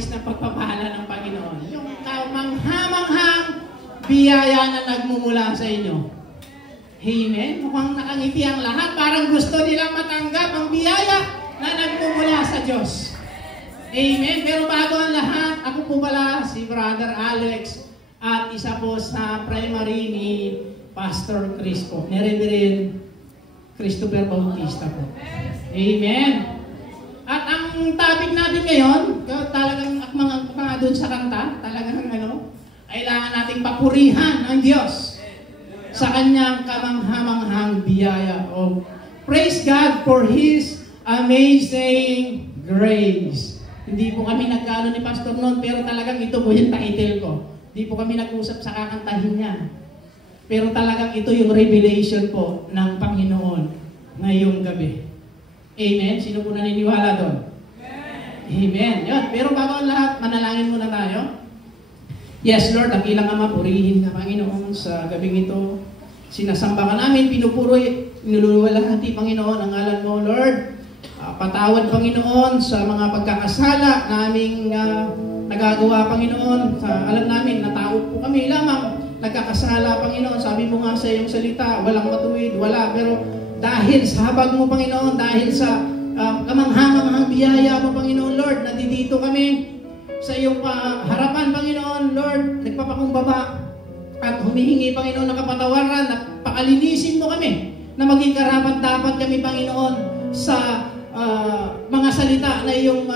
nais na pagpapala ng Panginoon. Yung kamanghamanghang biyaya na nagmumula sa inyo. Amen? Mukhang nakangiti ang lahat. Parang gusto nilang matanggap ang biyaya na nagmumula sa Diyos. Amen? Pero bago ang lahat, ako po pala si Brother Alex at isa po sa primary ni Pastor Chris po, ni Reverend Christopher Bautista po. Amen? At ang topic natin ngayon, talagang mga doon sa kanta, talagang kailangan nating papurihan ang Diyos sa kanyang kamanghamanghang biyaya. Oh, praise God for His amazing grace. Hindi po kami nagkano ni Pastor noon, pero talagang ito po yung title ko. Hindi po kami nag-usap sa kakantahin niya. Pero talagang ito yung revelation po ng Panginoon ngayong gabi. Amen? Sino po naniniwala doon? Amen. Yun. Pero bago ang lahat, manalangin muna tayo. Yes, Lord, ang ilang Ama, purihin ka, Panginoon, sa gabing ito. Sinasamba ka namin, pinupuri, niluluwalhati, Panginoon, ang ngalan mo, Lord. Patawad, Panginoon, sa mga pagkakasala naming nagagawa, Panginoon. Alam namin na tao po kami lamang nagkakasala, Panginoon. Sabi mo nga sa iyong salita, walang matuwid, wala. Pero dahil sa habag mo, Panginoon, dahil sa kamanghamanghang biyaya mo, Panginoon, Lord, nandito kami sa iyong harapan, Panginoon, Lord, nagpapakumbaba at humihingi, Panginoon, ng kapatawaran na pakalinisin mo kami na maging karapat-dapat kami, Panginoon, sa mga salita na iyong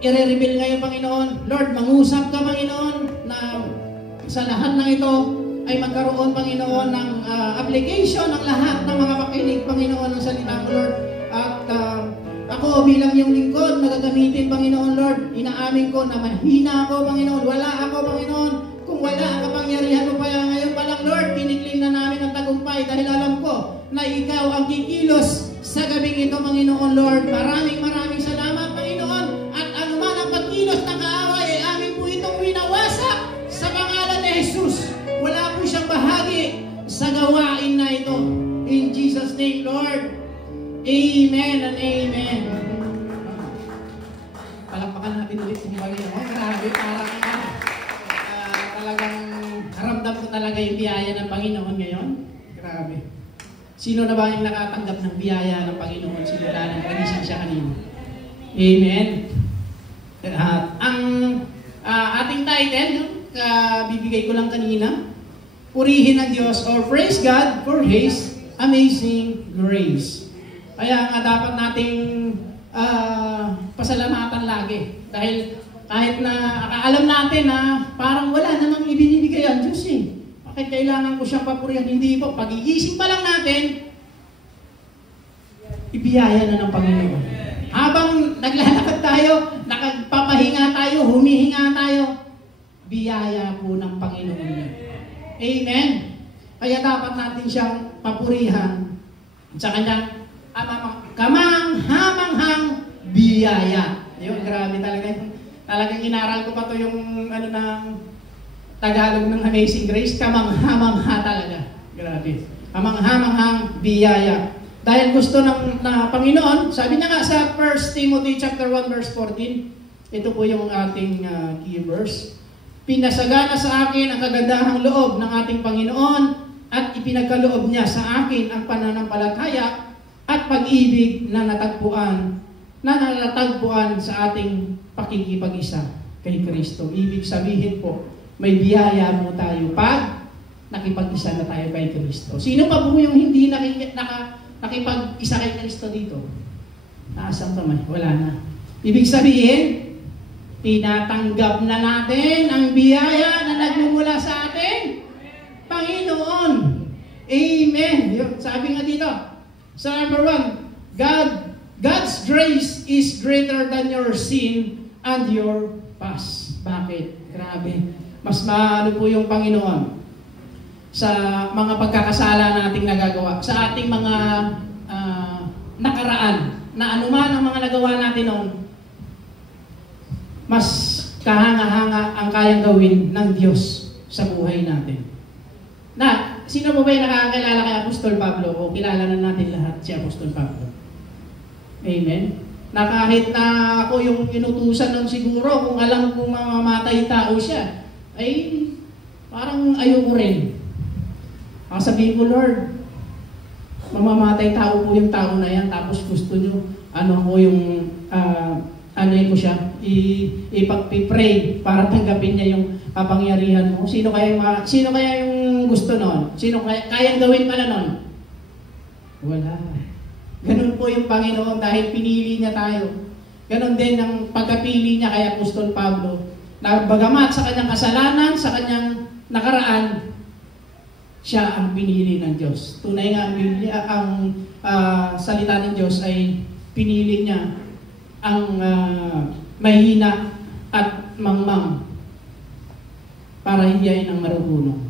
i-reveal ngayon, Panginoon. Lord, mangusap ka, Panginoon, na sa lahat ng ito ay magkaroon, Panginoon, ng application ng lahat ng mga makinig, Panginoon, ng salita mo, Lord. At ako bilang iyong lingkod, nagagamitin, Panginoon, Lord, inaamin ko na mahina ako, Panginoon. Wala ako, Panginoon. Kung wala ang kapangyarihan mo pa ngayon pa lang, Lord, pinikling na namin ang tagumpay dahil alam ko na ikaw ang kikilos sa gabing ito, Panginoon, Lord. Maraming salamat, Panginoon. At anuman ang pagkilos ng kaaway ay amin po itong winawasak sa pangalan ni Jesus. Wala po siyang bahagi sa gawain na ito. In Jesus' name, Lord. Amen and amen. Palakpakan natin ulit yung Panginoon. Grabe, parang talagang haramdam ko talaga yung biyaya ng Panginoon ngayon. Grabe. Sino na ba yung nakatanggap ng biyaya ng Panginoon simula nang nagising siya kanina? Amen. At ang ating title, bibigay ko lang kanina, purihin ang Diyos or praise God for His amazing grace. Kaya nga dapat nating pasalamatan lagi. Dahil kahit na alam natin na parang wala namang ibinibigay ang Diyos eh. Bakit kailangan ko siyang papurihan? Hindi po. Pag-iisip pa lang natin, ibiyaya na ng Panginoon. Habang naglalakad tayo, nakagpapahinga tayo, humihinga tayo, biyaya po ng Panginoon. Amen? Kaya dapat natin siyang papurihan sa kanyang kamanghamanghang biyaya. Yun, grabe talaga. Talagang inaral ko pa to yung ng Tagalog ng Amazing Grace. Kamanghamangha talaga. Grabe. Kamanghamanghang biyaya. Dahil gusto ng Panginoon, sabi niya nga sa 1 Timothy chapter 1 verse 14, ito po yung ating key verse. Pinasagana sa akin ang kagandahang loob ng ating Panginoon at ipinagkaloob niya sa akin ang pananampalataya at pag-ibig na natatagpuan sa ating pakikipag-isa kay Kristo. Ibig sabihin po, may biyaya mo tayo pag nakipag-isa na tayo kay Kristo. Sino pa po yung hindi nakipag-isa kay Kristo dito? Naasang kamay? Wala na. Ibig sabihin, tinatanggap na natin ang biyaya na nagmumula sa ating Panginoon. Amen. Sabi nga dito, sa number 1, God's grace is greater than your sin and your past. Bakit? Grabe. Mas maano po yung Panginoon sa mga pagkakasala nating nagagawa, sa ating mga nakaraan, na anuman ang mga nagawa natin noon, mas kahanga-hanga ang kayang gawin ng Diyos sa buhay natin. Sino po ba yung nakakilala kay Apostol Pablo? O kilala na natin lahat si Apostol Pablo? Amen? Na kahit na ako yung inutusan nun siguro, kung alam kong mamamatay tao siya, ay parang ayoko rin. Sabihin ko, Lord, mamamatay tao po yung tao na yan, tapos gusto nyo, ko siya, ipag-pray para tanggapin niya yung kapangyarihan mo. Sino kaya yung gusto nun? Sino kayang gawin pala nun? Wala. Ganun po yung Panginoon dahil pinili niya tayo. Ganun din ang pagkapili niya kay Apostol Pablo. Na bagamat sa kanyang kasalanan, sa kanyang nakaraan, siya ang pinili ng Diyos. Tunay nga ang salita ng Diyos ay pinili niya ang mahina at mangmang para hiyain ang marunong.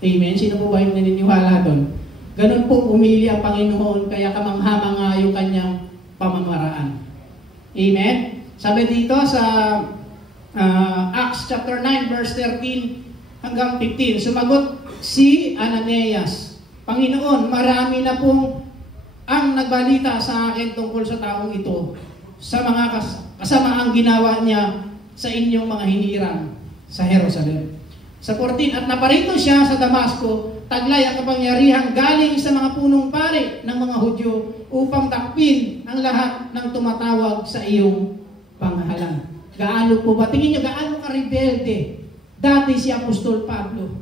Amen? Sino po ba yung naniniwala doon? Ganun po pumili ang Panginoon, kaya kamangha-mangha yung kanyang pamamaraan. Amen? Sabi dito sa Acts chapter 9 verse 13 hanggang 15, sumagot si Ananias, Panginoon, marami na pong ang nagbalita sa akin tungkol sa taong ito, sa mga kasamaang ginawa niya sa inyong mga hinirang sa Jerusalem. Sa 14, at naparito siya sa Damasco, taglay ang kapangyarihan galing sa mga punong pari ng mga Hudyo upang takpin ang lahat ng tumatawag sa iyong pangalan. Gaano po ba? Tingin nyo, gaano ka-rebelde dati si Apostol Pablo?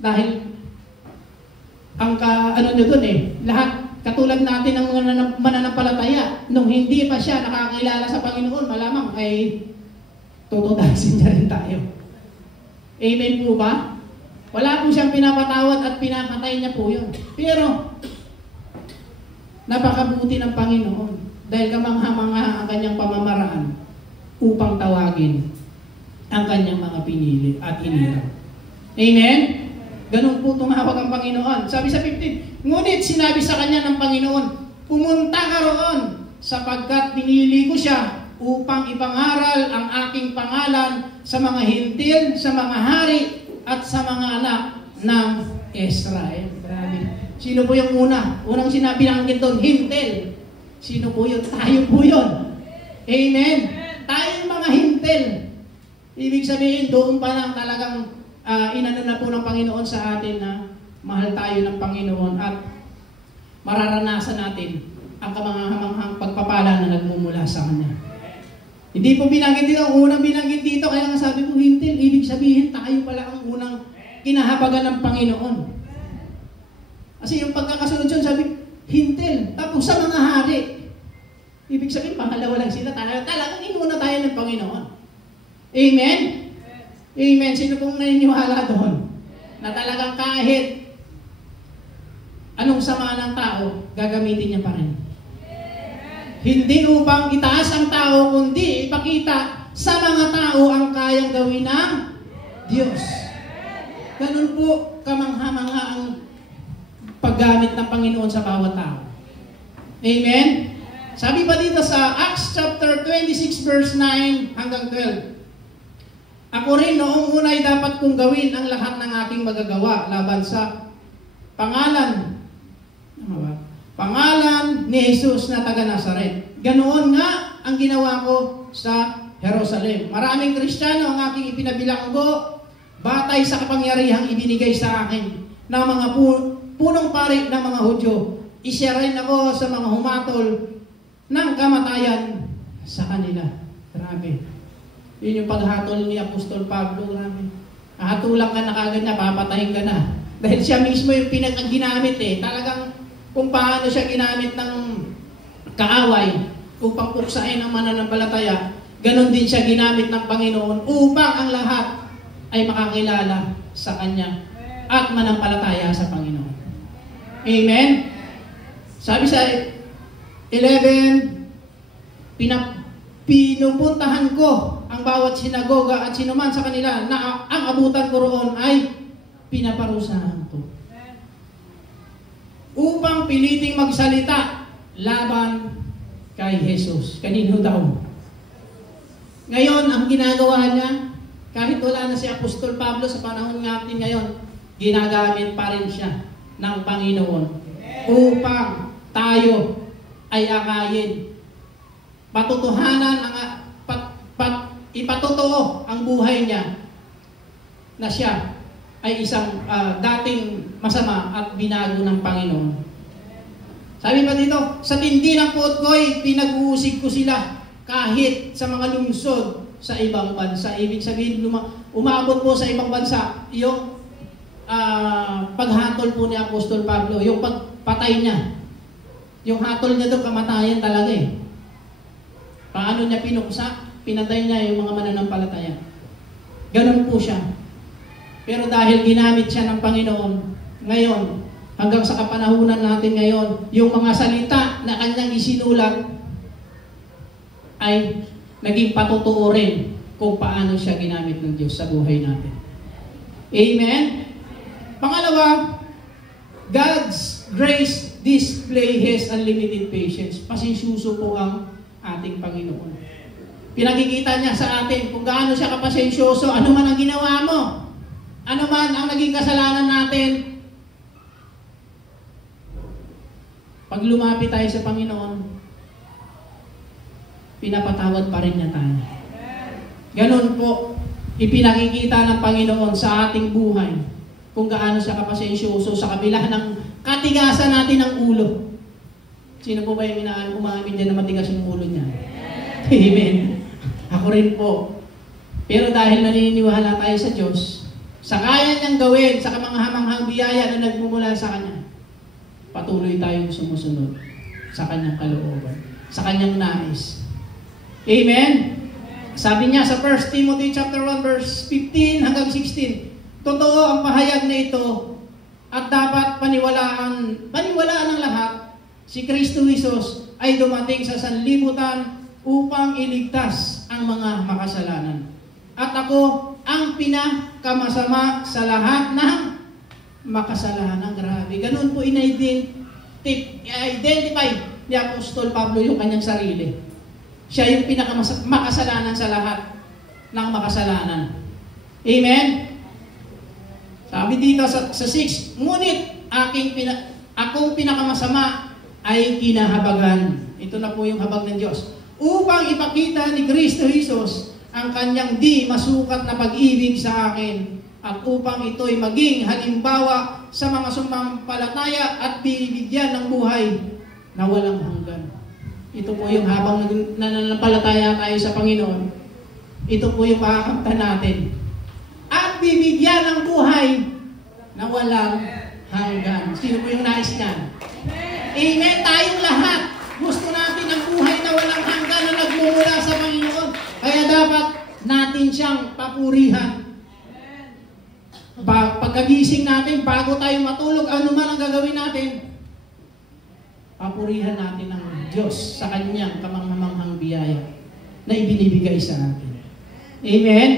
Dahil ang nyo dun lahat katulad natin ng mga mananampalataya, nung hindi pa siya nakakilala sa Panginoon, malamang ay tutudasin niya rin tayo. Amen po ba? Wala po siyang pinapatawad at pinapatay niya po yun. Pero, napakabuti ng Panginoon dahil kamangha-mangha ang kanyang pamamaraan upang tawagin ang kanyang mga pinili at hinirang. Amen? Ganun po tumawag ang Panginoon. Sabi sa 15, ngunit sinabi sa kanya ng Panginoon, pumunta ka roon sapagkat pinili ko siya upang ipangaral ang aking pangalan sa mga hintil, sa mga hari, at sa mga anak ng Israel. Grabe. Sino po yung una? Unang sinabi ng doon, hintil. Sino po yun? Tayo po yun. Amen. Tayong mga hintil. Ibig sabihin, doon pa lang talagang inano na po ng Panginoon sa atin na mahal tayo ng Panginoon at mararanasan natin ang kamangahamanghang pagpapala na nagmumula sa Kanya. Hindi po binanggit dito, ang unang binanggit dito, kaya nga sabi ko, hintil, ibig sabihin, tayo pala ang unang kinahabagan ng Panginoon. Kasi yung pagkakasunod yun, sabi, hintil, tapos sa mga hari. Ibig sabihin, pangalawa lang sila, talagang inuna tayo ng Panginoon. Amen? Amen. Sino pong naniniwala doon? Na talagang kahit anong sama ng tao, gagamitin niya pa rin. Hindi upang itaas ang tao, kundi ipakita sa mga tao ang kayang gawin ng Diyos. Ganun po kamangha-mangha ang paggamit ng Panginoon sa bawat tao. Amen? Sabi pa dito sa Acts chapter 26 verse 9 hanggang 12, ako rin noong una ay dapat kong gawin ang lahat ng aking magagawa laban sa pangalan ni Jesus na taga Nazaret. Ganoon nga ang ginawa ko sa Jerusalem. Maraming Kristiyano ang aking ipinabilanggo batay sa kapangyarihang ibinigay sa akin ng mga punong pari ng mga Hudyo. Isya rin ako sa mga humatol ng kamatayan sa kanila. Grabe. Yun yung paghatol ni Apostol Pablo. Grabe. Hatulang ka na kagad na, papatayin ka na. Dahil siya mismo yung pinag-ginamit Talagang kung paano siya ginamit ng kaaway upang puksain ang mananampalataya, ganon din siya ginamit ng Panginoon upang ang lahat ay makakilala sa Kanya at manampalataya sa Panginoon. Amen? Sabi sa 11, pinupuntahan ko ang bawat sinagoga at sinuman sa kanila na ang abutan ko roon ay pinaparusahan ko. Upang piliting magsalita laban kay Jesus. Kanino daw? Ngayon, ang ginagawa niya, kahit wala na si Apostol Pablo sa panahon natin ngayon, ginagamit pa rin siya ng Panginoon upang tayo ay akayin patutuhanan, ipatotoo ang buhay niya na siya ay isang dating masama at binago ng Panginoon. Sabi pa dito, sa tindi ng puot ko'y pinag-uusig ko sila kahit sa mga lungsod sa ibang bansa. Ibig sabihin, umabot po sa ibang bansa yung paghatol po ni Apostol Pablo, yung pagpatay niya. Yung hatol niya doon, kamatayan talaga eh. Paano niya pinuksa? Pinatay niya yung mga mananampalataya. Ganun po siya. Pero dahil ginamit siya ng Panginoon, ngayon, hanggang sa kapanahunan natin ngayon, yung mga salita na kanyang isinulat ay naging patotoo rin kung paano siya ginamit ng Diyos sa buhay natin. Amen? Pangalawa, God's grace display His unlimited patience. Pasensyuso po ang ating Panginoon. Pinakikita niya sa atin kung gaano siya kapasensyoso, ano man ang ginawa mo, ano man ang naging kasalanan natin. Pag lumapit tayo sa Panginoon, pinapatawad pa rin niya tayo. Ganon po, ipinakikita ng Panginoon sa ating buhay kung gaano siya kapasensyoso sa kabila ng katigasan natin ng ulo. Sino po ba yung umamin dyan na matigas yung ulo niya? Amen. Ako rin po. Pero dahil naniniwala tayo sa Diyos, sa kaya niyang gawin, sa kamangahamanghang biyaya na nagmumula sa Kanya, patuloy tayong sumusunod sa Kanyang kalooban, sa Kanyang nais. Amen? Sabi niya sa 1 Timothy chapter 1 verse 15 hanggang 16, totoo ang pahayag na ito at dapat paniwalaan ng lahat, si Kristo Jesus ay dumating sa sanlibutan upang iligtas ang mga makasalanan. At ako ang pinakamasama sa lahat ng makasalanan. Grabe. Ganun po i-identify ni Apostol Pablo yung kanyang sarili. Siya yung pinakamakasalanan sa lahat ng makasalanan. Amen? Sabi dito sa 6, ngunit akong pinakamasama ay kinahabagan. Ito na po yung habag ng Diyos. Upang ipakita ni Kristo Jesus ang kanyang di masukat na pag-ibig sa akin at upang ito'y maging halimbawa sa mga sumampalataya at bibigyan ng buhay na walang hanggan. Ito po yung habang nananampalataya tayo sa Panginoon. Ito po yung makakamta natin. At bibigyan ng buhay na walang hanggan. Sino po yung nais niyan? Amen. Tayong lahat. Gusto natin ang buhay na walang hanggan na nagmumula sa Panginoon. Kaya dapat natin siyang papurihan. Pagkagising natin, bago tayo matulog, ano man ang gagawin natin, papurihan natin ang Diyos sa Kanyang kamanghamanghang biyaya na ibinibigay sa atin. Amen?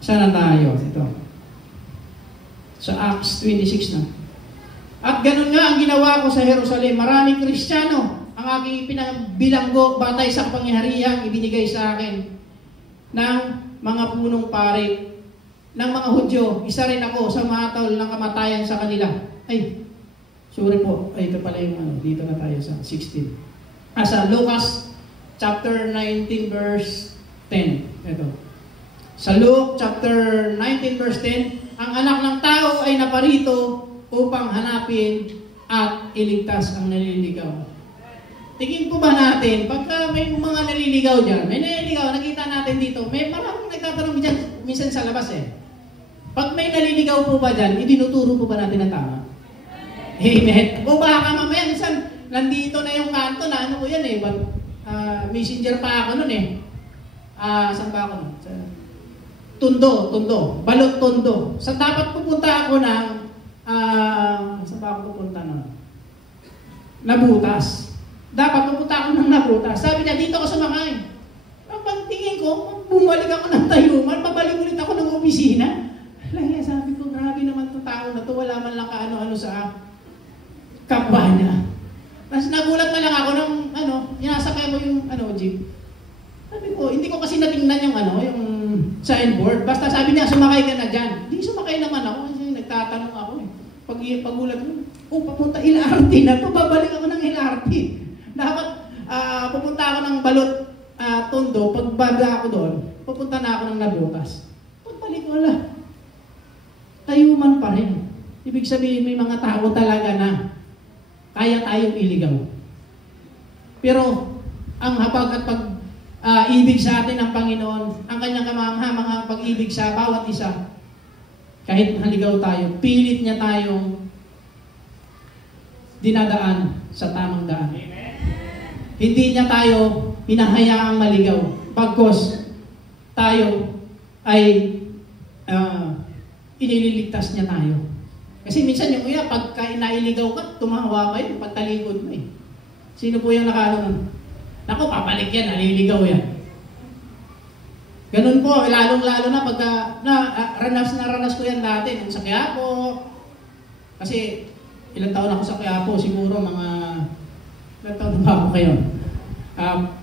Saan tayo? Ito. Sa Acts 26 na. At ganun nga ang ginawa ko sa Jerusalem. Maraming Kristiyano ang aking pinagbilanggo batay sa kapangyarihang ibinigay sa akin ng mga punong pari ng mga Hudyo. Isa rin ako sa matol ng kamatayan sa kanila. Ay, sorry po. Ay, ito pala yung dito na tayo sa 16. Sa Lucas chapter 19 verse 10. Ito. Sa Luke chapter 19 verse 10, ang anak ng tao ay naparito upang hanapin at iligtas ang naliligaw. Tingin po ba natin, pagka may mga naliligaw dyan, may naliligaw, nakita natin dito, may maraming nagtatanong dyan, minsan sa labas eh. Pag may naliligaw po ba dyan, itinuturo po ba natin ang tama? Amen. O baka mamaya, minsan, nandito na yung kanto na, ano po yan eh, messenger pa ako nun eh. Saan ba ako nun? Tundo, balot Tondo. Sa dapat pupunta ako ng, saan ba ako pupunta nun? Nabutas. Dapat pupunta ako ng Nabutas. Sabi niya, dito ako sumakay. Pagtingin ko, bumalik ako ng Tayuman, pabalik ulit ako ng opisina. Laya, sabi ko, grabe naman itong tao na ito, wala man lang kaano-ano sa kapwa niya. Tapos nagulat na lang ako ng, inasakay mo yung, jeep. Sabi ko, hindi ko kasi natingnan yung, yung signboard. Basta sabi niya, sumakay ka na dyan. Hindi, sumakay naman ako kasi nagtatanong ako eh. pagulat mo, papunta LRT na to, babalik ako ng LRT. Dapat pupunta ako ng Balot Tondo, pagbaga ako doon, pupunta na ako ng Nabotas. Pagbalik wala. Tayuman pa rin. Ibig sabihin, may mga tao talaga na kaya tayong iligaw. Pero, ang hapag at ibig sa atin ng Panginoon, ang kanyang kamangha-manghang pag-ibig sa bawat isa, kahit haligaw tayo, pilit niya tayong dinadaan sa tamang daan. Amen. Hindi niya tayo hinahayaang maligaw. Pagkos tayo ay inililigtas niya tayo. Kasi minsan yung kuya, pagka inailigaw ka, tumawa ka yun, pagtalikod mo eh. Sino po yung nakano? Naku, papalik yan, naliligaw yan. Ganun po, lalong-lalo na pagka, ranas ko yan dati, nung sa Quiapo. Kasi, ilang taon ako sa Quiapo, siguro mga, ilang taon na ba ako kayo?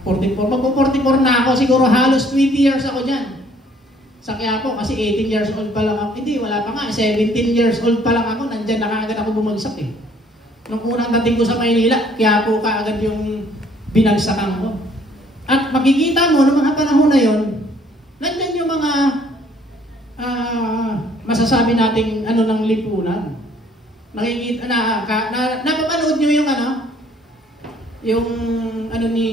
44, magpo-44 na ako, siguro halos 20 years ako dyan. Sa Quiapo, kasi 18 years old pa lang ako. Hindi, wala pa nga, 17 years old pa lang ako, nandyan na kaagad ako bumagsak eh. Nung unang dating ko sa Maynila, Quiapo kaagad yung binagsakan ko. At makikita mo, noong mga panahon na yon, nandyan yung mga masasabi nating ano ng lipunan. Nakikita napapanood nyo yung yung ano ni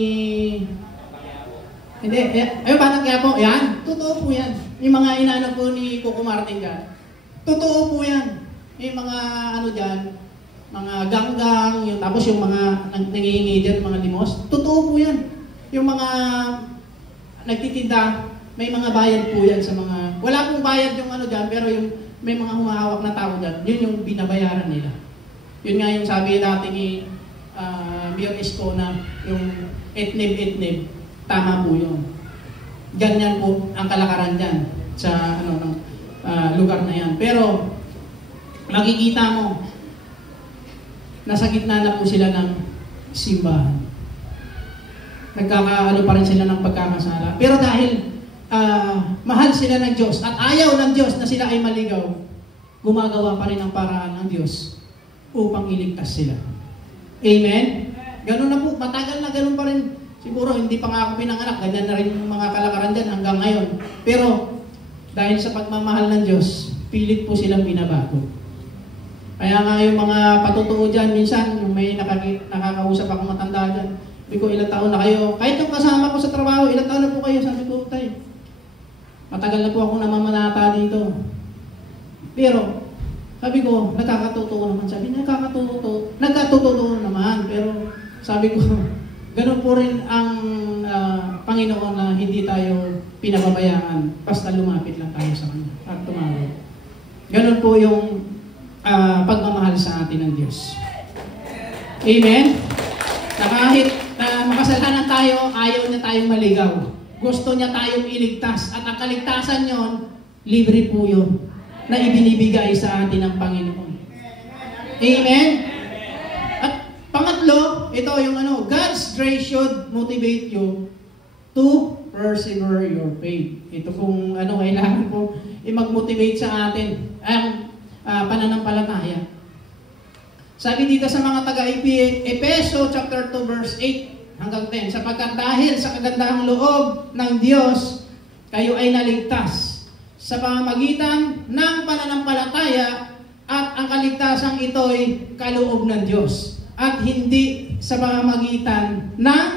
hindi, ayun ba Quiapo? Yan, totoo po yan. Yung mga inaano po ni Coco Martin ka. Totoo po yan. Yung mga ano dyan, mga ganggang, yung, tapos yung mga nangihingi dyan, mga limos. Totoo po yan. Yung mga nagtitinda, may mga bayad po yan sa mga, wala pong bayad yung ano dyan, pero yung may mga humahawak na tao dyan, yun yung binabayaran nila. Yun nga yung sabi dati ni Mayor Escona, yung etnib, tama po yun. Ganyan po ang kalakaran dyan sa lugar na yan. Pero, makikita mo, nasa gitna na po sila ng simbahan. Nagkakaano pa rin sila ng pagkakasala. Pero dahil mahal sila ng Diyos at ayaw ng Diyos na sila ay maligaw, gumagawa pa rin ang paraan ng Diyos upang iligtas sila. Amen? Ganun na po, matagal na ganun pa rin. Siguro hindi pa nga ako pinanganak, ganyan na rin yung mga kalakaran dyan hanggang ngayon. Pero dahil sa pagmamahal ng Diyos, pilit po silang binabago. Kaya nga yung mga patutuo dyan, minsan yung may nakakausap akong matanda dyan, sabi ko, ilang taon na kayo? Kahit yung kasama ko sa trabaho, ilang taon na po kayo? Sabi ko, tayo, matagal na po akong namamanata dito. Pero, sabi ko, nagkakatotoo naman. Sabi, nagkatotoo naman. Pero, sabi ko, ganun po rin ang Panginoon na hindi tayo pinababayaan basta lumapit lang tayo sa Kanya at tumawag. Ganun po yung pagmamahal sa atin ng Diyos. Amen? Na kahit makasalanan tayo, ayaw niya tayong maligaw. Gusto niya tayong iligtas. At ang kaligtasan yon, libre po yun, na ibinibigay sa atin ng Panginoon. Amen? At pangatlo, ito yung God's grace should motivate you to persevere your faith. Ito kung kailangan po mag-motivate sa atin ang pananampalataya. Sabi dito sa mga taga-Epeso chapter 2 verse 8 hanggang 10, sapagkat dahil sa kagandahang loob ng Diyos, kayo ay naligtas sa pamamagitan ng pananampalataya at ang kaligtasang ito'y kaloob ng Diyos at hindi sa pamamagitan ng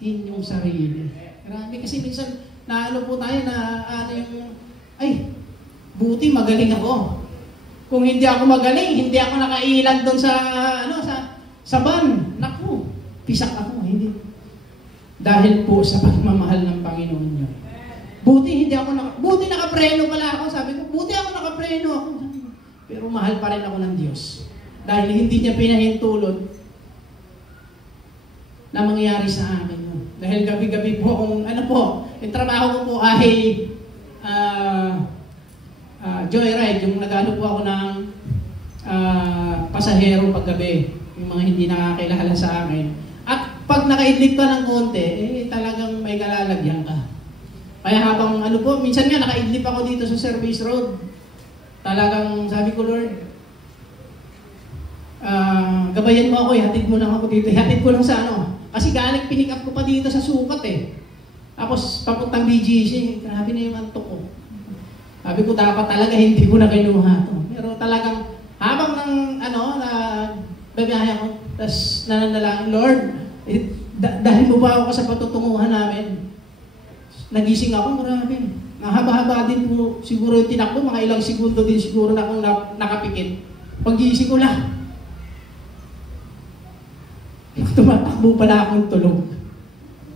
inyong sarili. Grabe, kasi minsan po tayo na buti magaling ako. Kung hindi ako magaling, hindi ako nakailan doon sa van. Naku, pisak ako. Hindi. Dahil po sa pagmamahal ng Panginoon niyo. Buti nakapreno pala ako. Sabi ko, buti ako nakapreno ako. Pero mahal pa rin ako ng Diyos. Dahil hindi niya pinahintulot na mangyari sa akin yun. Dahil gabi-gabi po akong, yung trabaho ko po ay joyride, yung nag-ano po ako ng pasahero paggabi, yung mga hindi nakakilala sa akin. At pag nakaidlip ka ng konti, talagang may kalalagyan ka. Kaya habang minsan nga nakaidlip ako dito sa service road. Talagang sabi ko, Lord, gabayan mo ako, hatid mo lang ako dito. Hatid ko lang sa ano. Kasi galing pinick up ko pa dito sa sukat eh. Tapos papuntang BGC, grabe na yung antok ko. Sabi ko dapat talaga hindi ko na kinuha to. Pero talagang habang babiyahe ako, tapos nananalangin, Lord, dahil mo ba ako sa patutunguhan namin? Nagising ako, grabe. Mahaba-haba din po siguro yung tinakbo, mga ilang segundo din siguro na akong nakapikit. Pag-gising ko lang, tumatakbo pala akong tulog.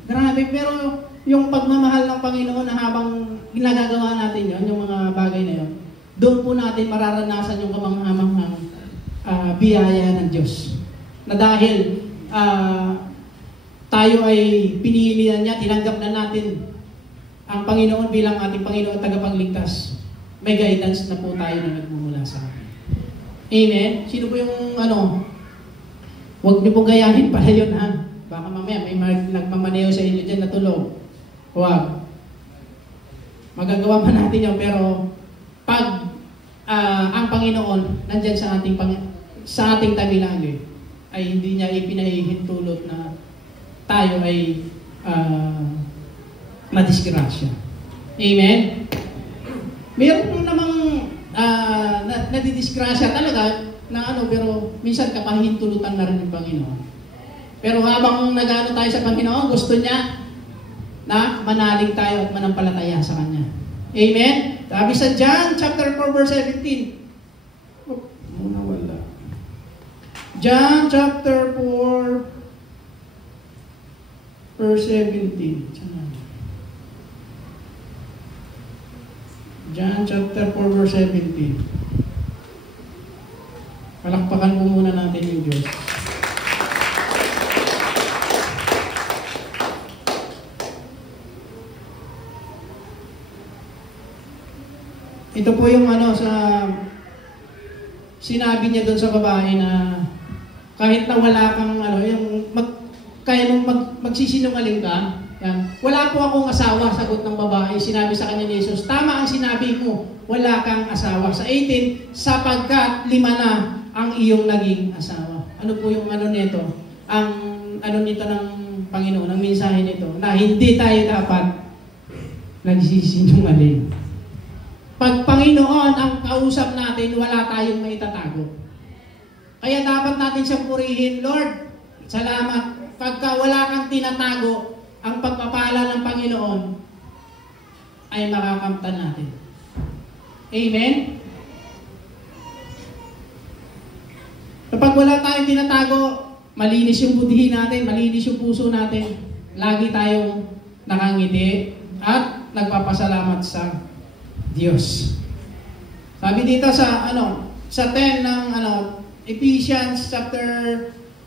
Grabe, pero yung pagmamahal ng Panginoon na habang ginagagawa natin yon, yung mga bagay na yon, doon po natin mararanasan yung kamanghamanghang biyaya ng Diyos. Na dahil tayo ay pinili na niya, tinanggap na natin ang Panginoon bilang ating Panginoon at tagapagligtas, may guidance na po tayo na nagmumula sa akin. Amen? Sino po yung huwag niyo po gayahin pala yun ha. Baka mamaya may nagmamaneo sa inyo dyan na tulog. Huwag. Magagawa pa natin yun, pero pag ang Panginoon nandyan sa ating tabi lagi, ay hindi niya ipinahihintulot na tayo ay madisgrasya. Amen? Meron namang nadidisgrasya talaga na pero minsan kapahintulutan na rin ng Panginoon. Pero habang nag-ano tayo sa Panginoon, gusto niya na manalig tayo at manampalataya sa Kanya. Amen? Sabi sa John chapter 4 verse 17. Wala. John chapter 4 verse 17. John chapter 4 verse 17. Palakpakan po muna natin yung Diyos. Ito po yung sa sinabi niya doon sa babae na kahit na wala kang kaya mong magsisinungaling ka, yan. Wala po akong asawa, sagot ng babae. Sinabi sa kanya ni Jesus, tama ang sinabi mo, wala kang asawa. Sa 18, sapagkat 5 na ang iyong naging asawa. Ano po yung nito? Ang nito ng Panginoon, ang mensahe nito, na hindi tayo dapat nagsisinungaling. Pag Panginoon ang kausap natin, wala tayong maitatago. Kaya dapat natin siyang purihin, Lord, salamat. Pagka wala kang tinatago, ang pagpapala ng Panginoon ay makakamtan natin. Amen? Kapag wala tayong tinatago, malinis yung budhi natin, malinis yung puso natin, lagi tayong nakangiti at nagpapasalamat sa Diyos. Sabi dito sa sa 10 ng Ephesians chapter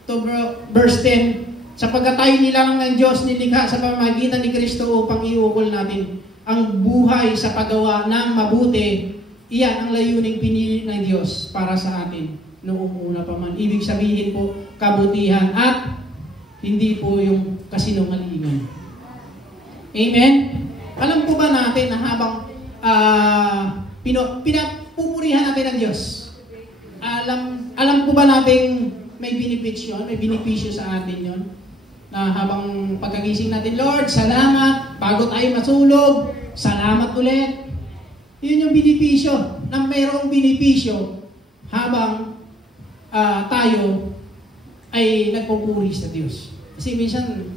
2 verse 10, sapagkat tayo nilang ng Diyos nilikha sa pamamagitan ni Kristo upang iukol natin ang buhay sa paggawa ng mabuti. Iyan ang layuning pinili ng Diyos para sa atin noong una pa man. Ibig sabihin po, kabutihan at hindi po yung kasinungalingan. Amen? Alam po ba natin na habang pinapupurihan natin ang Diyos, alam po ba natin may benepisyo sa atin yon? Na habang pagkagising natin, Lord, salamat, bago tayo masulog, salamat ulit. Yun yung benepisyo, na mayroong benepisyo habang tayo ay nagpupuri sa Diyos. Kasi minsan,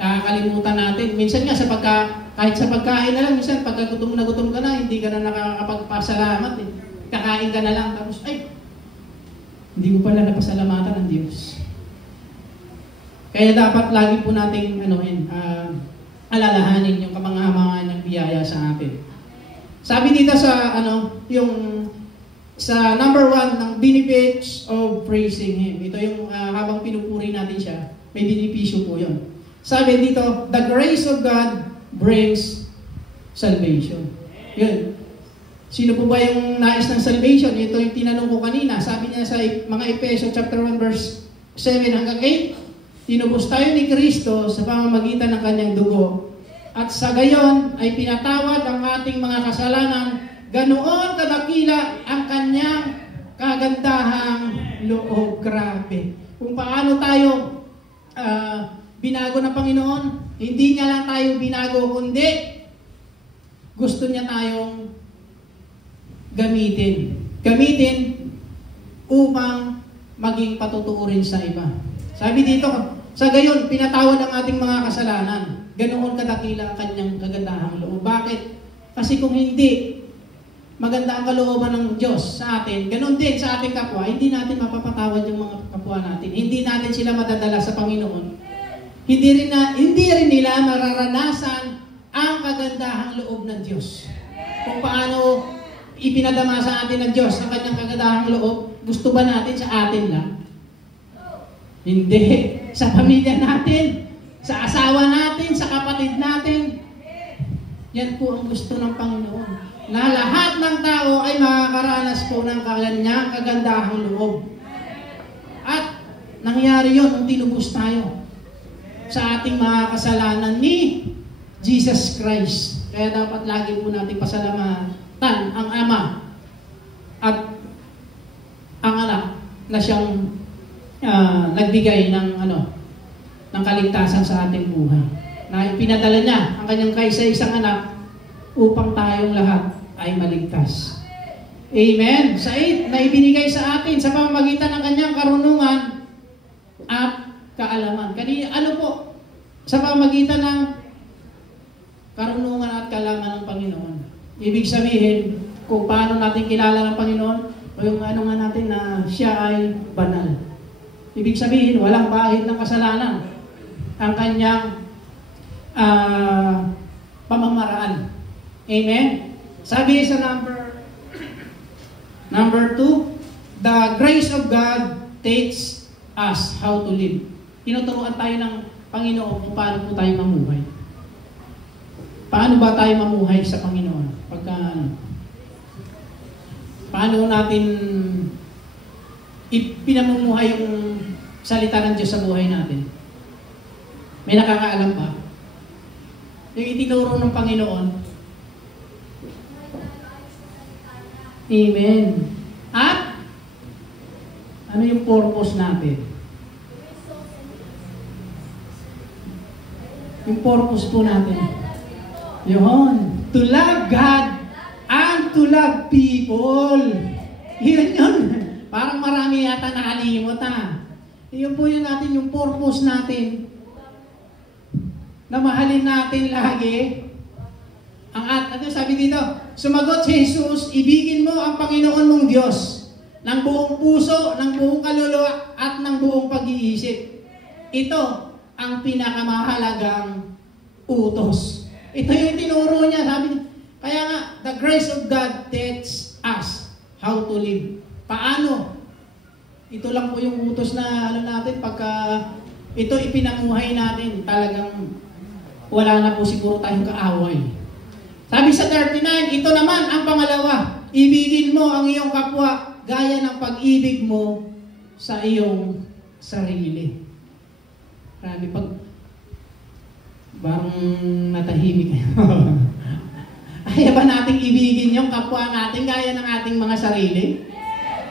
nakakalimutan natin. Minsan nga, kahit sa pagkain na lang, minsan pagka gutom ka na, hindi ka na nakakapagpasalamat. Kakain ka na lang, tapos, hindi mo pala napasalamatan ng Diyos. Kaya dapat lagi po nating alalahanin yung kamanghamangan ng biyaya sa atin. Sabi dito sa sa number 1 ng benefits of praising Him. Ito yung habang pinupuri natin siya, may benepisyo po yun. Sabi dito, the grace of God brings salvation. Yun. Sino po ba yung nais ng salvation? Ito yung tinanong ko kanina. Sabi niya sa mga Efeso chapter 1 verse 7 hanggang 8, tinubos tayo ni Kristo sa pamamagitan ng kanyang dugo. At sa gayon ay pinatawad ang ating mga kasalanan. Ganoon kadakila ang kanyang kagandahang loob. Grabe. Kung paano tayo binago ng Panginoon, hindi niya lang tayo binago, kundi gusto niya tayong gamitin. Gamitin upang maging patutuurin sa iba. Sabi dito, sa gayon, pinatawad ang ating mga kasalanan. Ganoon kadakila ang kanyang kagandahang loob. Bakit? Kasi kung hindi maganda ang kalooban ng Diyos sa atin, ganoon din sa ating kapwa, hindi natin mapapatawad yung mga kapwa natin. Hindi natin sila madadala sa Panginoon. Hindi rin nila mararanasan ang kagandahang loob ng Diyos. Kung paano ipinadama sa atin ng Diyos ang kanyang kagandahang loob, gusto ba natin sa atin lang? Hindi. Sa pamilya natin, sa asawa natin, sa kapatid natin. Yan po ang gusto ng Panginoon. Na lahat ng tao ay makakaranas po ng kanyang kagandahang loob. At nangyari yun nung tinubos tayo sa ating mga kasalanan ni Jesus Christ. Kaya dapat lagi po natin pasalamatan ang Ama at ang Anak na siyang nagbigay ng kaligtasan sa ating buhay. Na pinadala niya ang kanyang kaisa-isang anak upang tayong lahat ay maligtas. Amen. Sa na ibinigay sa atin sa pamamagitan ng kanyang karunungan at kaalaman. Ano po? Sa pamamagitan ng karunungan at kaalaman ng Panginoon. Ibig sabihin, kung paano natin kilala ng Panginoon, o yung nga natin na siya ay banal. Ibig sabihin, walang bahid ng kasalanan ang kanyang pamamaraan. Amen? Sabi sa number 2, the grace of God takes us how to live. Tinuturuan tayo ng Panginoon kung paano po tayo mamuhay. Paano ba tayo mamuhay sa Panginoon? Paano natin ipinamumuhay yung salita ng Diyos sa buhay natin? May nakakaalam ba? Yung itinuro ng Panginoon. Amen. At ano yung purpose natin? Yung purpose po natin. Yun. To love God and to love people. Yun. Parang marami yata nakalimot ha. Yun po yun natin, yung purpose natin. Na mahalin natin lagi. Ano sabi dito? Sumagot si Jesus, ibigin mo ang Panginoon mong Diyos ng buong puso, ng buong kaluluwa, at ng buong pag-iisip. Ito ang pinakamahalagang utos. Ito yung tinuro niya. Sabi, kaya nga, the grace of God teaches us how to live. Paano? Ito lang po yung utos na natin. Pagka ito ipinamuhay natin, talagang wala na po siguro tayong kaaway. Sabi sa 39, ito naman ang pangalawa. Ibigin mo ang iyong kapwa gaya ng pag-ibig mo sa iyong sarili. Grabe, parang natahimik. Kaya ba nating ibigin yung kapwa natin gaya ng ating mga sarili?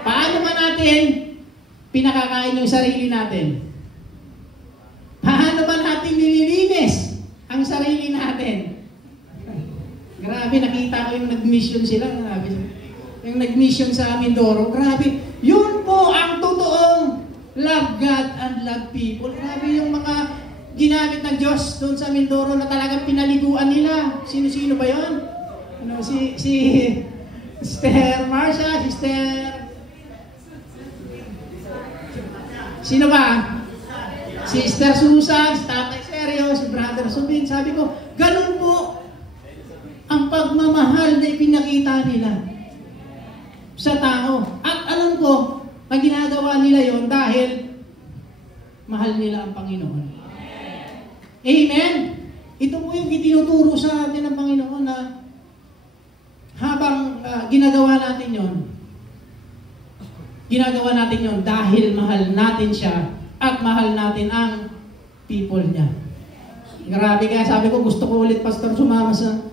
Paano ba natin pinakakain yung sarili natin? Paano ba natin nililinis ang sarili natin? Grabe, nakita ko yung nag-mission sila. Grabe. Yung nag-mission sa Mindoro. Grabe. Yun po ang totoong love God and love people. Grabe yung mga ginamit ng Diyos doon sa Mindoro na talagang pinaliguan nila. Sino-sino ba yun? Si Sister Marcia, Sister... Sino ba? Sister Susan, si Tatay Sergio, si Brother Subin. Sabi ko, ganun po ang pagmamahal na ipinakita nila sa tao. At alam ko, na ginagawa nila yon dahil mahal nila ang Panginoon. Amen? Ito po yung itinuturo sa atin ng Panginoon na habang ginagawa natin yon dahil mahal natin siya at mahal natin ang people niya. Grabe, kaya sabi ko, gusto ko ulit, Pastor, sumama sa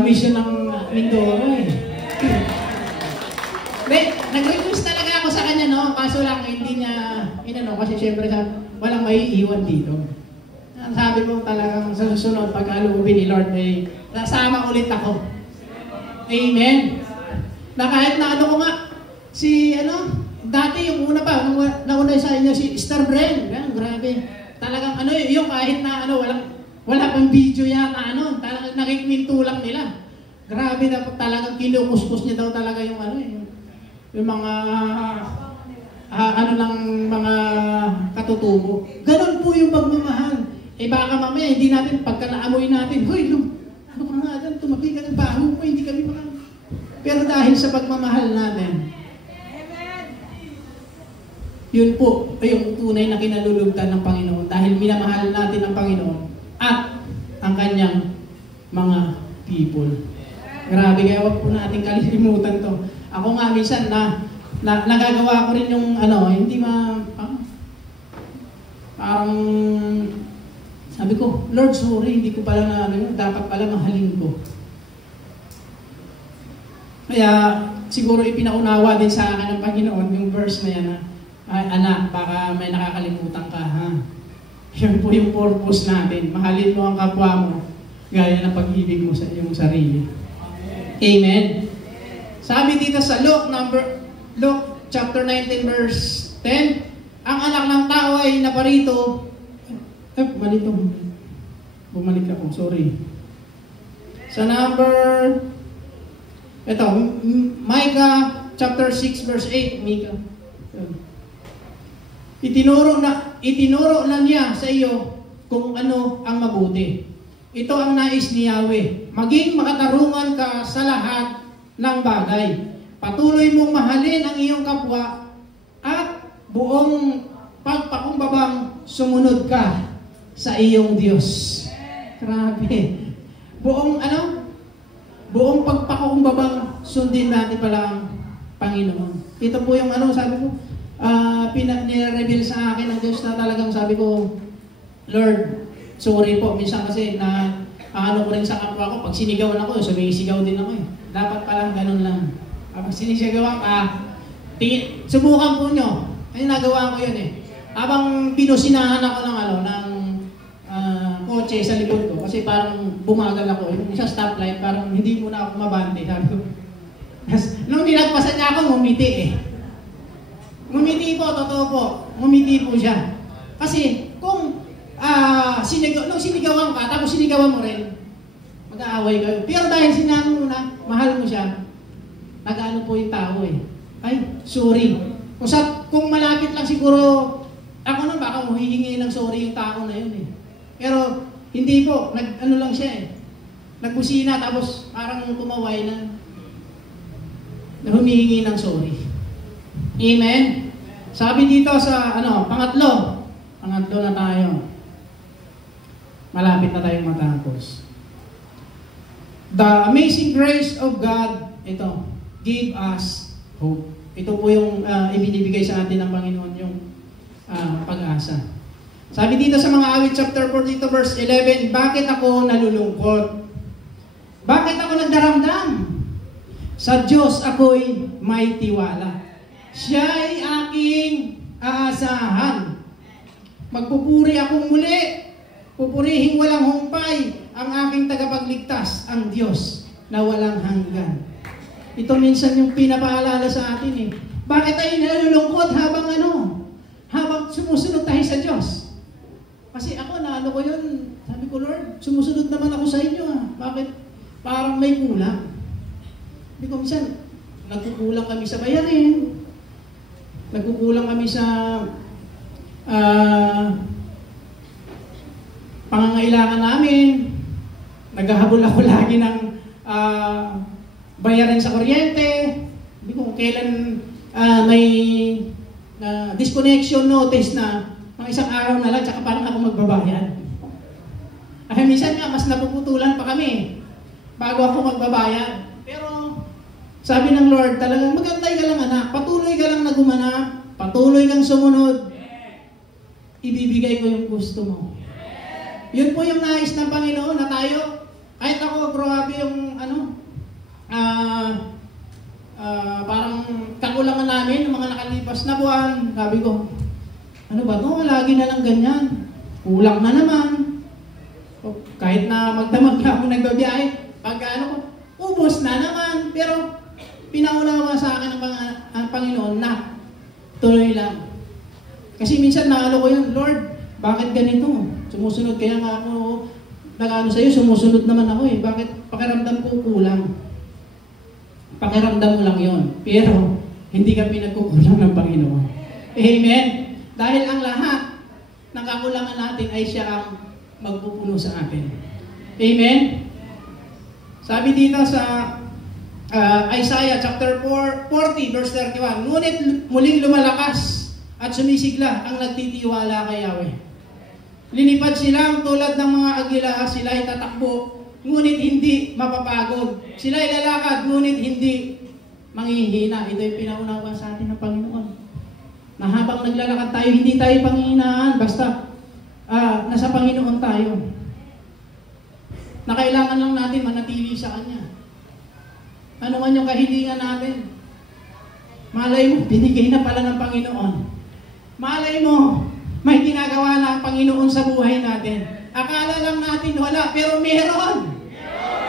mission ng Mindoro eh. Nag-request talaga ako sa kanya, no? Kasi Kaso lang, hindi niya, kasi syempre walang maiiwan dito. Sabi ko talagang sa susunod, pag alubin ni Lord, nasama ulit ako. Amen. Na kahit na ko nga, dati yung una pa, nauna sa inyo si Star Brain. Grabe. Talagang yung kahit na wala pang video yata, talagang nakikwento lang nila. Grabe na talagang kinukuskus niya daw talaga yung yung mga mga katutubo. Ganon po yung pagmamahal. Baka mamaya hindi natin pagka naamoy natin, hoy, ano ka nga dyan, tumabi ka ng baho mo, hindi kami mga... Pero dahil sa pagmamahal natin, yun po ay yung tunay na kinalulugdan ng Panginoon dahil minamahal natin ang Panginoon at ang kanyang mga people. Grabe, kaya huwag po natin kalilimutan to. Ako nga minsan nagagawa ko rin yung hindi parang sabi ko, Lord, sorry, hindi ko pala dapat pala mahalin ko. Kaya siguro ipinaunawa din sa akin ng Panginoon yung verse na yan anak, baka may nakakalimutan ka, ha? Yan po yung purpose natin. Mahalin mo ang kapwa mo gaya ng pag-ibig mo sa iyong sarili. Amen. Sabi dito sa Luke chapter 19 verse 10, ang anak ng tao ay naparito. Bumalik ako, sorry. Sa Micah chapter 6 verse 8, Micah. Itinuro na niya sa iyo kung ano ang mabuti. Ito ang nais ni Yahweh. Maging makatarungan ka sa lahat ng bagay. Patuloy mong mahalin ang iyong kapwa at buong pagpakumbabang sumunod ka sa iyong Diyos. Grabe. Buong pagpakumbabang sundin natin pala ang Panginoon. Ito po yung sabi ko, nire-reveal sa akin ng Diyos na talagang sabi ko, Lord, sorry po. Minsan kasi ko rin sa kapwa ko, pag sinigawan ako, sumisigaw din ako eh. Dapat palang ganun lang. Pag sinisigawan ka, subukan po nyo. Ay, nagawa ko yun eh. Habang pinusinahan ako ng kotse sa likod ko, kasi parang bumagal ako. Yung isa stoplight, parang hindi mo na ako mabante. Sabi ko, nung nilagpasan niya ako, ngumiti eh. Ngumiti po, totoo po. Ngumiti po siya. Kasi kung nung sinigawan ka, tapos sinigawan mo rin, mag-aaway kayo. Pero dahil sinabi mo na, mahal mo siya, nag-ano po yung tao eh. Ay, sorry. Kung malapit lang siguro, ako na baka humihingi ng sorry yung tao na yun eh. Pero hindi po, nag-ano lang siya eh. Nagkusina tapos parang kumaway na humihingi ng sorry. Amen? Sabi dito sa pangatlo na tayo. Malapit na tayong matapos. The amazing grace of God, ito, give us hope. Ito po yung ibinibigay sa atin ng Panginoon, yung pag-asa. Sabi dito sa mga awit chapter 42 verse 11, bakit ako nalulungkot? Bakit ako nagdaramdam? Sa Diyos ako'y may tiwala. Siya ay aking aasahan. Magpupuri akong muli. Pupurihin walang humpay ang aking tagapagligtas, ang Diyos na walang hanggan. Ito minsan yung pinapaalala sa atin eh. Bakit tayo nalulungkot habang sumusunod tayo sa Diyos? Kasi ako, ko yun. Sabi ko, Lord, sumusunod naman ako sa inyo ah. Bakit? Parang may kulang. Hindi ko minsan, nagkukulang kami sa bayarin. Nagkukulang kami sa pangangailangan namin. Naghahabol ako lagi ng bayaran sa kuryente. Hindi ko kung kailan may disconnection notice na ng isang araw na lang, tsaka parang ako magbabayad. Ay, minsan nga, mas napuputulan pa kami bago ako magbabayad. Pero sabi ng Lord, talagang magantay ka lang anak, patuloy ka lang na gumanap, patuloy kang sumunod, ibibigay ko yung gusto mo. Yun po yung nais ng Panginoon na tayo, kahit ako, grabe yung parang kakulangan namin ng mga nakalipas na buwan. Sabi ko, ano ba to? Lagi na lang ganyan. Kulang na naman. Kahit na magdamag ka ako nagbabiyahe, pag ubos na naman. Pero pinaunawa sa akin ang Panginoon na tuloy lang. Kasi minsan naalo ko yun, Lord, bakit ganito? Sumusunod kaya nga ako, nag-ano sa'yo, sumusunod naman ako eh. Bakit pakiramdam ko kulang? Pakiramdam mo lang yun. Pero, hindi ka pinagkukulang ng Panginoon. Amen? Dahil ang lahat ng kakulangan natin ay siya ang magpupuno sa atin. Amen? Sabi dito sa Isaiah chapter 40 verse 31, ngunit muling lumalakas at sumisigla ang nagtitiwala kay Yahweh. Linipad silang tulad ng mga agila, sila ay tatakbo, ngunit hindi mapapagod. Sila ay lalakad, ngunit hindi manghihina. Ito yung pinaunawa sa atin ng Panginoon. Na habang naglalakad tayo, hindi tayo panghihinaan, basta nasa Panginoon tayo. Na kailangan lang natin manatili sa Kanya. Ano man yung kahilingan natin. Malay mo, binigay na pala ng Panginoon. Malay mo, may ginagawa na ang Panginoon sa buhay natin. Akala lang natin wala, pero meron.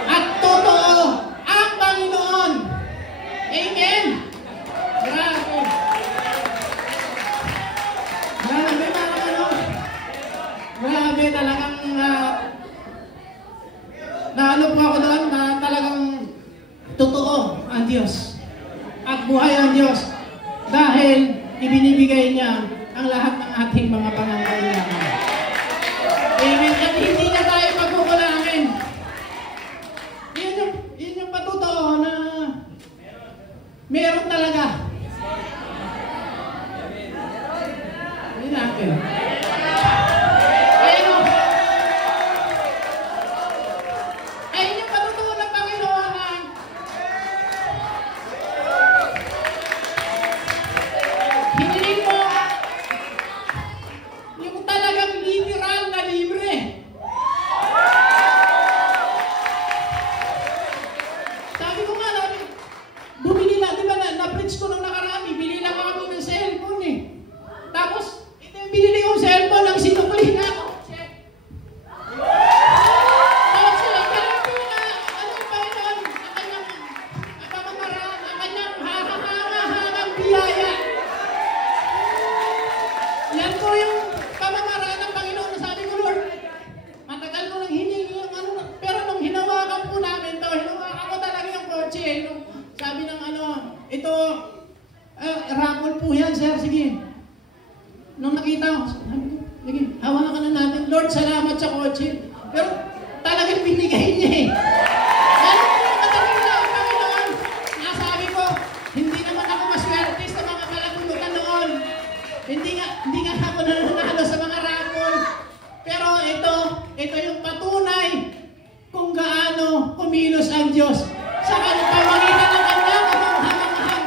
At totoo ang Panginoon. Amen? Grabe. Grabe mga ano. Grabe talagang naano po ako doon na talagang totoo ang Diyos. At buhay ang Diyos. Dahil ibinibigay niya ang lahat ng ating mga pangangailangan. Amen. At hindi na tayo pagkukulangin. Yun yung patotoo na meron talaga. Hindi natin. Ayun yung patotoo ng Panginoon na hiniling mo yung talagang literal na libre. Sabi ko nga, bumili na, di ba na-preach ko nung nakarami, bili lang kami ng cellphone eh. Tapos, ito yung binili kong cellphone, ang sinukli na ako. Check. Tapos, ganun po na, ano pa yun, ang kanyang pamamaraan, ang kanyang hangang biyaya. Yan po yung pamamaraan ng Panginoon na sabi ko, Lord, matagal ko lang hiningi yung ano, pero nung hinawakan po namin to, hinawakan ko talaga yung kotse. Nung sabi ng ito, raffle po yan, sir, sige. Nung nakita ko, sabi ko, sige, hawakan na natin, Lord, salamat sa kotse. Pero talagang binigay niya eh. Ganun po yung katagal na ang Panginoon. Nasabi ko, hindi naman ako maswerte sa mga kalagulutan noon. Hindi nga ako nananalo sa mga raffle. Pero ito yung patunay kung gaano kumilos ang Diyos sa pamamagitan ng kanyang kamangha-manghang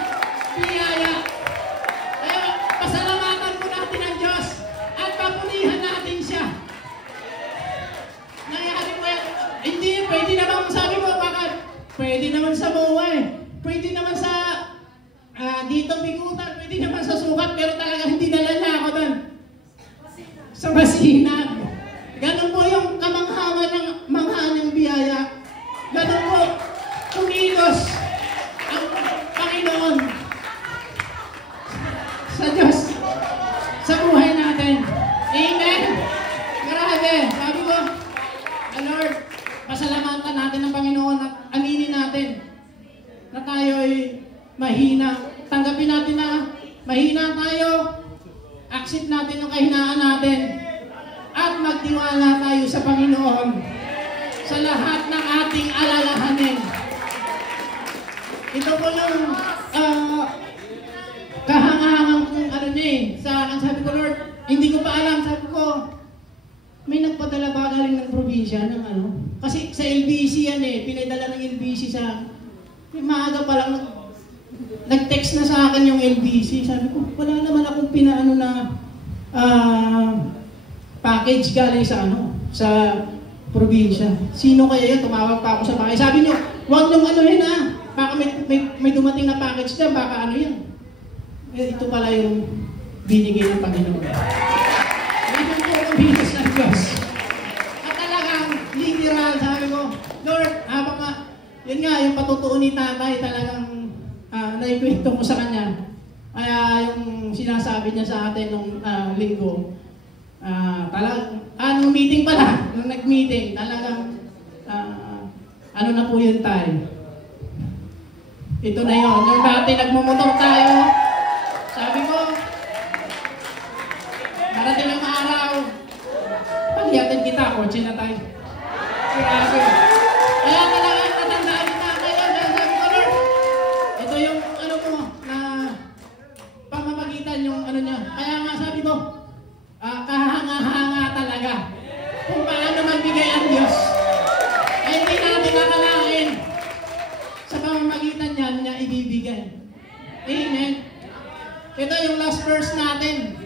biyaya. Kaya pasalamatan po natin ang Diyos at papunihan natin siya. Nangyari po yan. Hindi, pwede naman, sabi ko, bakit? Pwede naman sa buhay. Pwede naman sa dito bigutan, pwede naman sa sukat, pero talaga hindi dala niya ako doon. Sa basinag. Ganun po yung kamangha ng biyaya. Ganun po, kumilos ang Panginoon sa Diyos, sa buhay natin. Amen? Grabe. Sabi ko, Lord, pasalamatan natin ang Panginoon at aminin natin na tayo ay mahina. Tanggapin natin na mahina tayo. Accept natin ang kahinaan natin. At magtiwala tayo sa Panginoon sa lahat ng ating alalahanin. Ito po yung kahangahangang kung ano niya eh. Sa akin, sabi ko, Lord, hindi ko pa alam. Sabi ko, may nagpadala ba galing ng probinsya ng ano? Kasi sa LBC yan eh. Pinadala ng LBC sa... Maaga pa lang nag-text na sa akin yung LBC. Sabi ko, wala naman akong pinaano na package galing sa ano, sa probinsya. Sino kaya yan? Tumawag pa ako sa bahay. Sabi niyo, huwag niyong anuhin baka may dumating na package dyan, baka ano yan. Eh, ito pala yung binigay ng Panginoon. Ito po ang bilis ng Diyos. At talagang literal, sabi ko, Lord, habang yun nga, yung patutuon ni tatay, talagang naikwento ko sa kanya. Kaya yung sinasabi niya sa atin nung linggo, nung meeting pala, nung nag-meeting, talagang, ano na po yun tayo. Ito na yun. Yung dati nagmumotor tayo, sabi ko, darating ang araw, paglihatid kita, kotse na tayo. Grabe. Kaya talagang natandaan ni tatay yan. Sabi ko, Lord, ito yung ano mo, na pamamagitan yung ano niya. Kaya nga sabi ko, kahanga-hanga talaga kung paano magbigay ang Diyos. Eh, hindi natin nakalain sa pamamagitan niya ibibigay. Amen. Ito yung last verse natin.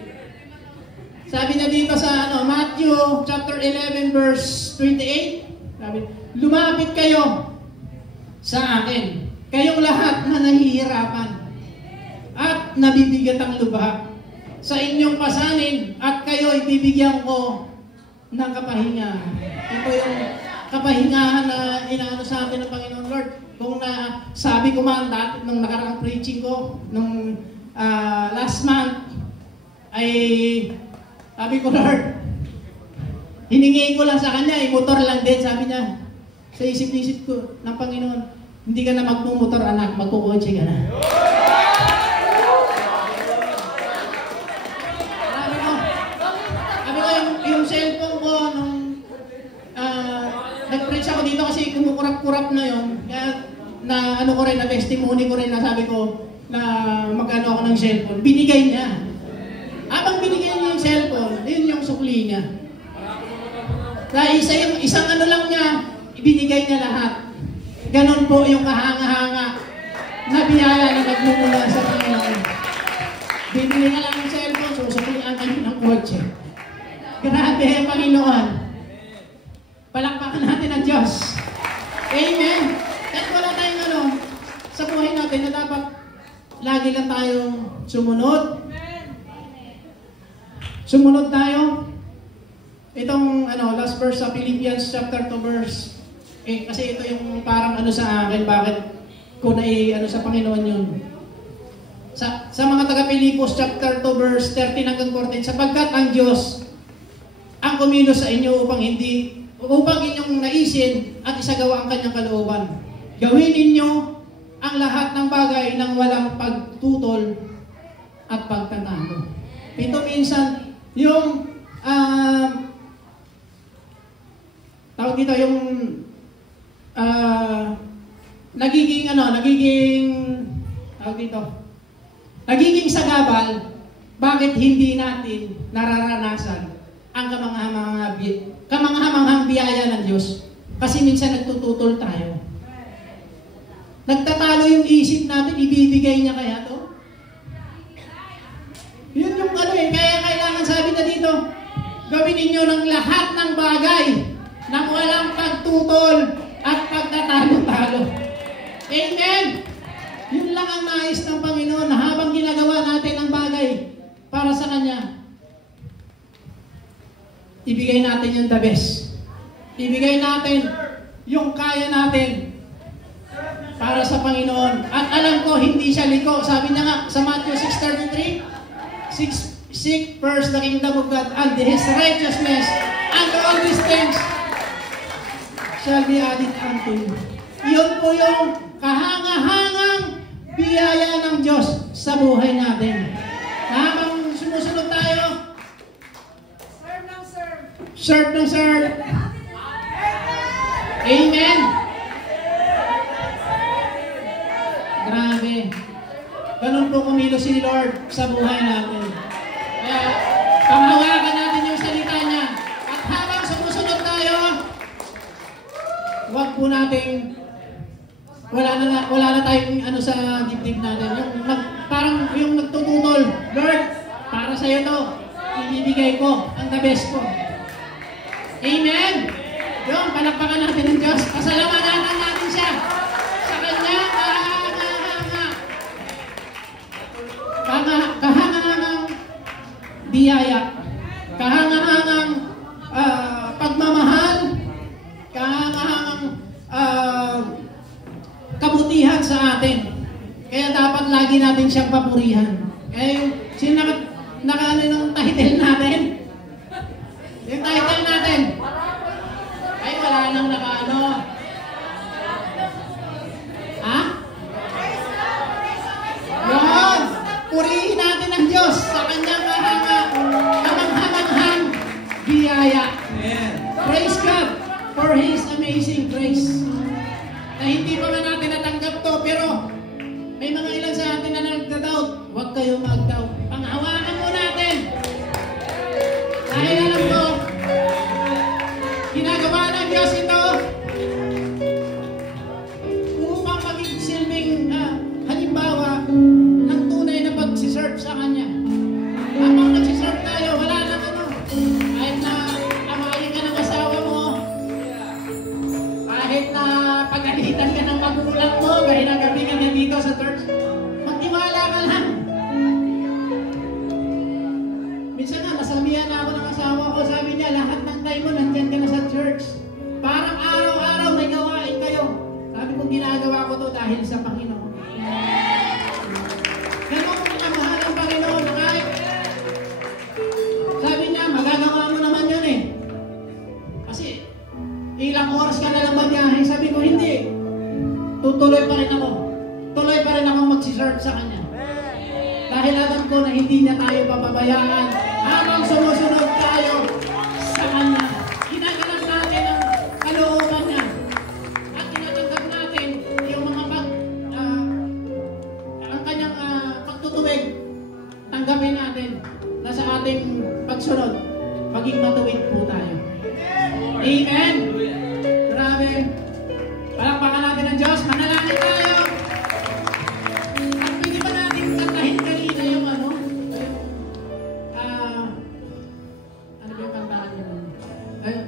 Sabi niya dito sa Matthew chapter 11 verse 28. Sabi, lumapit kayo sa akin, kayong lahat na nahihirapan at nabibigat ang lubha. Sa inyong pasanin at kayo ibibigyan ko ng kapahingahan. Ito yung kapahingahan na inaano sa atin ng Panginoon Lord. Kung sabi ko man dati nung nakaraang preaching ko, nung last month, ay sabi ko, Lord, hiningi ko lang sa Kanya, motor lang din, sabi niya. Sa isip-isip ko ng Panginoon, hindi ka na magmumotor anak, magkukotse ka na. Yung cellphone ko, nung nag-preach ako dito kasi kumukurap-kurap na yun, kaya na ano ko rin, na testimony ko rin, na sabi ko na magkano ako ng cellphone, binigay niya. Habang binigay niya yung cellphone, yun yung sukli niya. Dahil isang ano lang niya, ibinigay niya lahat. Ganon po yung kahanga-hanga na biyaya na nagmumula sa Panginoon. Bibili na lang ng cellphone, susuklian ka ng kotse. Grabe ang Panginoon. Palakpakan natin ang Diyos. Amen. At wala tayong sa buhay natin na dapat lagi lang tayong sumunod. Sumunod tayo. Itong last verse sa Philippians chapter 2 verse 8. Kasi ito yung parang sa akin, bakit ko sa Panginoon yun. Sa mga taga-Pilipos chapter 2 verse 13 hanggang 14, sapagkat ang Diyos ang kumilos sa inyo upang inyong naisin at isagawa ang kanyang kalooban. Gawin ninyo ang lahat ng bagay nang walang pagtutol at pagtatalo. Ito minsan, yung tawag dito, yung nagiging sagabal, bakit hindi natin nararanasan ang kamanghamanghang biyaya ng Diyos? Kasi minsan nagtututol tayo. Nagtatalo yung isip natin, ibibigay niya kaya to? Yun yung kaya kailangan sabi na dito, gawin ninyo ng lahat ng bagay na walang pagtutol at pagtatalo-talo. Amen! Yun lang ang nais ng Panginoon na habang ginagawa natin ang bagay para sa Kanya, ibigay natin yung the best. Ibigay natin yung kaya natin para sa Panginoon. At alam ko, hindi siya liko. Sabi niya nga sa Matthew 6:33, seek first the kingdom of God and His righteousness, and all these things shall be added unto you. Yun po yung kahanga-hangang biyaya ng Diyos sa buhay natin. Habang sumusunod tayo, serve ng serve. Amen. Grabe. Ganun po kumilos si Lord sa buhay natin. Kaya, panghawakan natin yung salita niya. At habang sumusunod tayo, huwag po nating wala na tayong sa dibdib natin. Parang yung nagtututol, Lord, para sa iyo to, ibibigay ko ang the best ko. Amen. Yung palakpakan natin ng Diyos. Pasalamatan natin siya sa kanya biyaya, kahangahangang pagmamahal, kahangahangang kabutihan sa atin. Kaya dapat lagi natin siyang papurihan. Kaya sino naka ng title natin? Yung title natin? Ay, wala nang nakaano. Ha? Yun! Purihin natin ang Diyos sa kanyang kamanghamanghang biyaya. Praise God for His amazing grace. Na hindi pa man natin natanggap to, pero may mga ilan sa atin na nagda-doubt. Huwag kayo mag-doubt. Panghawakan mo natin. Dahil alam ko, ginagawa ng Diyos ito upang maging silbing halimbawa ng tunay na pagsiserve sa Kanya. Habang nagsiserve tayo, wala nang ano. Kahit na amayin ka ng asawa mo, kahit na pagalitan ka ng magulang mo, kahit na gabi ka dito sa church, magtiwala ka lang. Minsan nga, nasabihan na ako ng asawa ko, sabi niya, lahat ng time mo, nandyan ka na sa church. Parang araw-araw may gawain kayo. Sabi ko, ginagawa ko to dahil sa Panginoon. Ganun ko nakamahal ang Panginoon. Kahit, sabi niya, magagawa mo naman yun eh. Kasi, ilang oras ka na lang magbiyahe. Sabi ko, hindi. Tutuloy pa rin ako. Tuloy pa rin ako magsiserve sa Kanya. Dahil alam ko na hindi niya tayo papabayaan habang sumusunod tayo sa Kanya. Ginaganap natin ang kalooban niya. At tinatanggap natin yung mga ang Kanyang pagtutuwid. Tanggapin natin na sa ating pagsunod, maging matuwid po tayo. Amen! Grabe! Palakpakan natin ang Diyos. Manalangin tayo! At pwede ba natin kantahin kanina yung ano ba yung kantahan niyo? Ayun.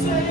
Say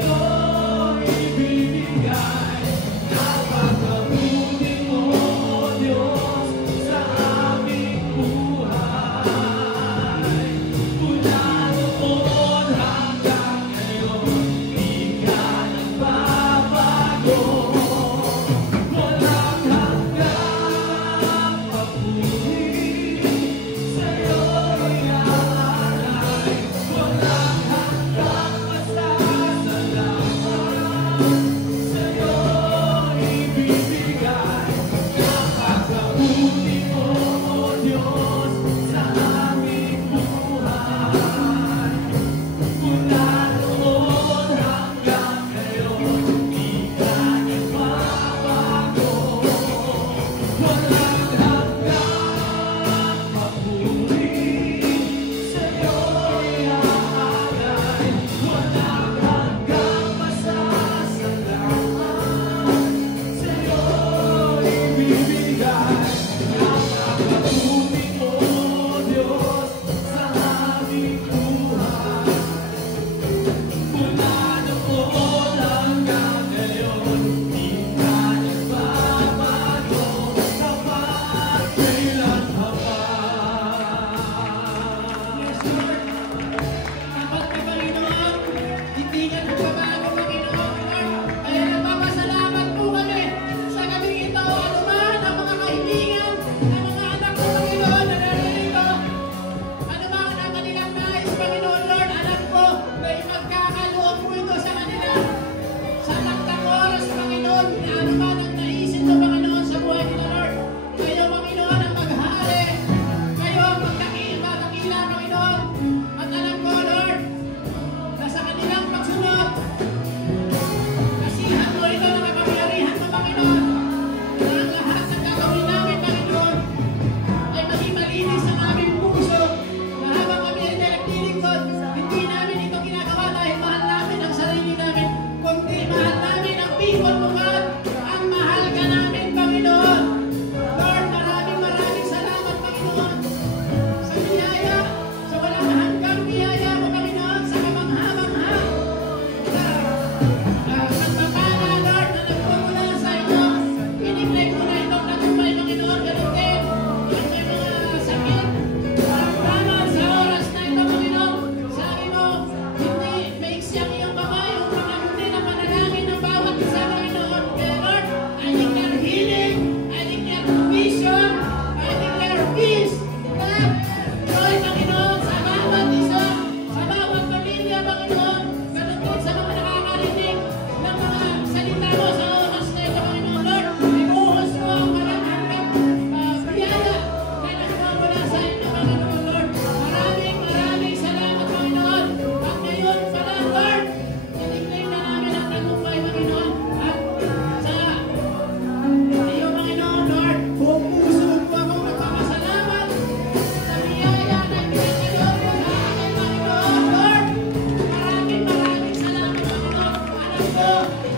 Pasko!